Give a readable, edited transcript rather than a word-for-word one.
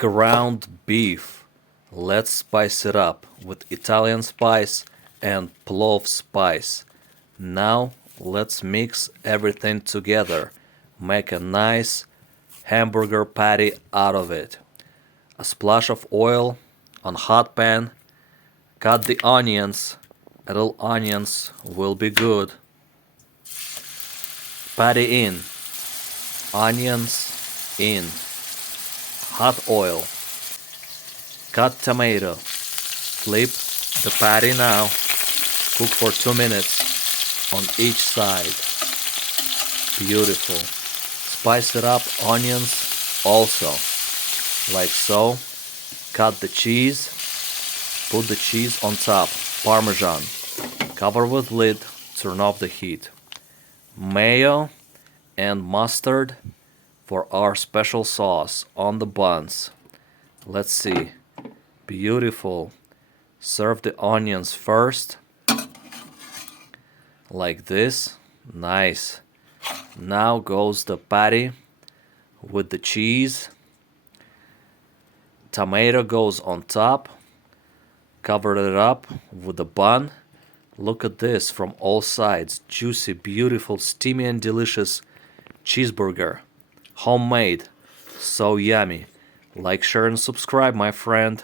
ground beef. Let's spice it up with Italian spice and clove spice. Now let's mix everything together. Make a nice hamburger patty out of it. A splash of oil on hot pan. Cut the onions. A little onions will be good. Patty in. Onions in. Hot oil. Cut tomato. Flip the patty now. Cook for 2 minutes on each side. Beautiful. Spice it up, onions also. Like so. Cut the cheese. Put the cheese on top. Parmesan. Cover with lid. Turn off the heat. Mayo and mustard for our special sauce on the buns. Let's see. Beautiful. Serve the onions first. Like this. Nice. Now goes the patty with the cheese. Tomato goes on top. Cover it up with the bun. Look at this from all sides. Juicy, beautiful, steamy and delicious cheeseburger. Homemade. So yummy. Like, share and subscribe, my friend.